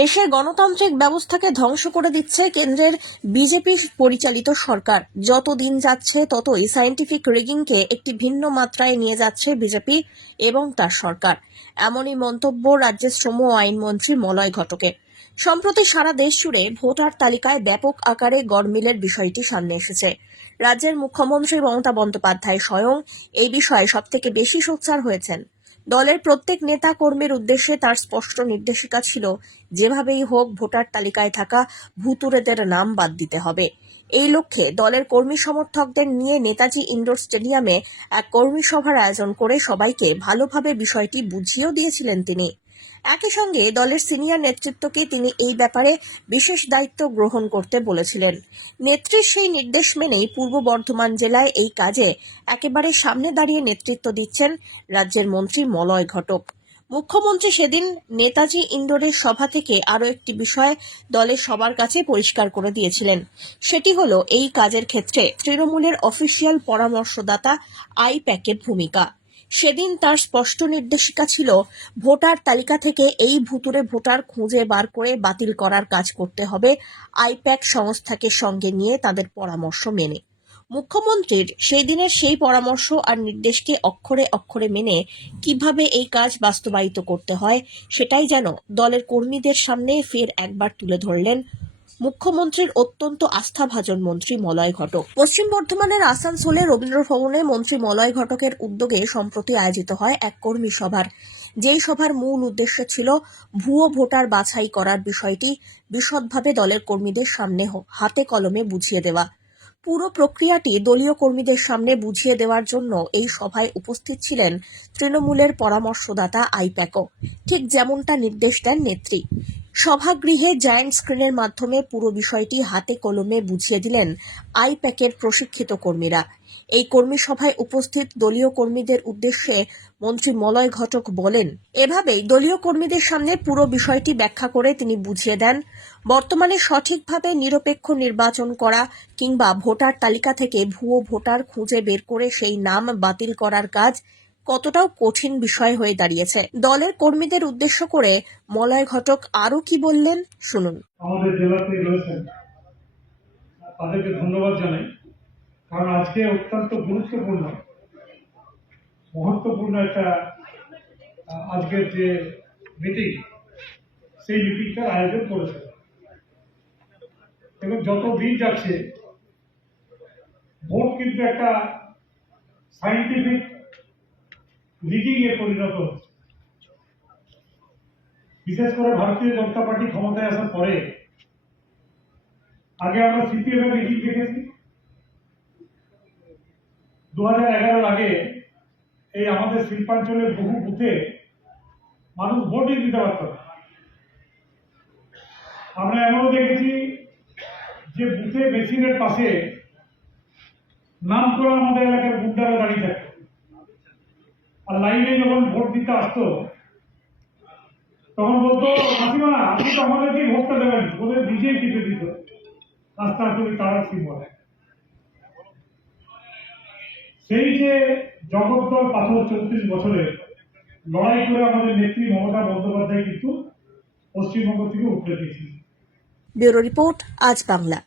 দেশের গণতান্ত্রিক ব্যবস্থাকে ধ্বংস করে দিচ্ছে কেন্দ্রের বিজেপি পরিচালিত সরকার। যত দিন যাচ্ছে, ততই সায়েন্টিফিক রিগিংকে একটি ভিন্ন মাত্রায় নিয়ে যাচ্ছে বিজেপি এবং তার সরকার। এমনই মন্তব্য রাজ্যের শ্রম ও আইনমন্ত্রী মলয় ঘটকের সম্প্রতি সারা দেশ জুড়ে ভোটার তালিকায় ব্যাপক আকারে গড়মিলের বিষয়টি সামনে এসেছে। রাজ্যের মুখ্যমন্ত্রী মমতা বন্দ্যোপাধ্যায় স্বয়ং এই বিষয়ে সবথেকে বেশি সোচ্চার হয়েছেন। দলের প্রত্যেক নেতা কর্মীর উদ্দেশ্যে তার স্পষ্ট নির্দেশিকা ছিল, যেভাবেই হোক ভোটার তালিকায় থাকা ভুতুরেদের নাম বাদ দিতে হবে। এই লক্ষ্যে দলের কর্মী সমর্থকদের নিয়ে নেতাজি ইন্ডোর স্টেডিয়ামে এক কর্মী সভার আয়োজন করে সবাইকে ভালোভাবে বিষয়টি বুঝিয়েও দিয়েছিলেন তিনি। একই সঙ্গে দলের সিনিয়র নেতৃত্বকে তিনি এই ব্যাপারে বিশেষ দায়িত্ব গ্রহণ করতে বলেছিলেন। নেত্রীর সেই নির্দেশ মেনেই পূর্ব বর্ধমান জেলায় এই কাজে একেবারে সামনে দাঁড়িয়ে নেতৃত্ব দিচ্ছেন রাজ্যের মন্ত্রী মলয় ঘটক। মুখ্যমন্ত্রী সেদিন নেতাজি ইন্ডোরের সভা থেকে আরও একটি বিষয় দলের সবার কাছে পরিষ্কার করে দিয়েছিলেন। সেটি হলো, এই কাজের ক্ষেত্রে তৃণমূলের অফিসিয়াল পরামর্শদাতা আইপ্যাকের ভূমিকা। সেদিন তার স্পষ্ট নির্দেশিকা ছিল, ভোটার তালিকা থেকে এই ভুতুরে ভোটার খুঁজে বার করে বাতিল করার কাজ করতে হবে আইপ্যাক সংস্থাকে সঙ্গে নিয়ে তাদের পরামর্শ মেনে। মুখ্যমন্ত্রীর সেই দিনের সেই পরামর্শ আর নির্দেশকে অক্ষরে অক্ষরে মেনে কীভাবে এই কাজ বাস্তবায়িত করতে হয়, সেটাই যেন দলের কর্মীদের সামনে ফের একবার তুলে ধরলেন মুখ্যমন্ত্রীর অত্যন্ত আস্থাভাজন মন্ত্রী মলয় ঘটক। পশ্চিম বর্ধমানের আসানসোলে রবীন্দ্র ভবনে মন্ত্রী মলয় ঘটকের উদ্যোগে সম্প্রতি আয়োজিত হয় এক কর্মী সভার। যেই সভার মূল উদ্দেশ্য ছিল ভুয়ো ভোটার বাছাই করার বিষয়টি বিশদভাবে দলের কর্মীদের সামনে হাতে কলমে বুঝিয়ে দেওয়া। পুরো প্রক্রিয়াটি দলীয় কর্মীদের সামনে বুঝিয়ে দেওয়ার জন্য এই সভায় উপস্থিত ছিলেন তৃণমূলের পরামর্শদাতা আইপ্যাকও। ঠিক যেমনটা নির্দেশ দেন নেত্রী। সভাগৃহে জায়ান্ট স্ক্রিনের মাধ্যমে পুরো বিষয়টি হাতে কলমে বুঝিয়ে দিলেন আইপ্যাকের প্রশিক্ষিত কর্মীরা। এই কর্মী সভায় উপস্থিত দলীয় কর্মীদের উদ্দেশ্যে মন্ত্রী মলয় ঘটক বলেন, এভাবেই দলীয় কর্মীদের সামনে পুরো বিষয়টি ব্যাখ্যা করে তিনি বুঝিয়ে দেন, বর্তমানে সঠিকভাবে নিরপেক্ষ নির্বাচন করা কিংবা ভোটার তালিকা থেকে ভুয়ো ভোটার খুঁজে বের করে সেই নাম বাতিল করার কাজ কতটাও কঠিন বিষয় হয়ে দাঁড়িয়েছে। দলের কর্মীদের উদ্দেশ্য করে মলয় ঘটক আরও কি বললেন, শুনুন। আমাদের জেলাতে রয়েছেন। তাদেরকে ধন্যবাদ জানাই। কারণ আজকে অত্যন্ত গুরুত্বপূর্ণ, মহত্বপূর্ণ একটা আজকের যে মিটিং সেই মিটিংটার আয়োজন করেছে এবং যত দিন যাচ্ছে ভোট কিন্তু একটা সাইন্টিফিক লিডিং এ পরিণত। বিশেষ করে ভারতীয় জনতা পার্টি ক্ষমতায় আসার পরে। আগে আমরা সিপিএম এর মিটিং দেখেছি। দু হাজার আগে এই আমাদের শিল্পাঞ্চলের বহু বুথে মানুষ ভোটই দিতে পারত আমরা এমনও দেখেছি যে বুথে মেশিনের পাশে নাম করে আমাদের এলাকার গুন্ডারা দাঁড়িয়ে থাকতো আর লাইনে যখন ভোট দিতে আসতো, তখন বলতো, মাসিমা, আপনি তো আমাদেরকে ভোটটা দেবেন, ওদের নিজেই টিপে দিত। আস্তে আস্তে ওই তারা সিং বলে সেই যে জগদ্দল পাথর চৌত্রিশ বছরে লড়াই করে আমাদের নেত্রী মমতা বন্দ্যোপাধ্যায় কিন্তু পশ্চিমবঙ্গ থেকে উঠে দিয়েছিলেন ব্যুরো রিপোর্ট, আজ বাংলা।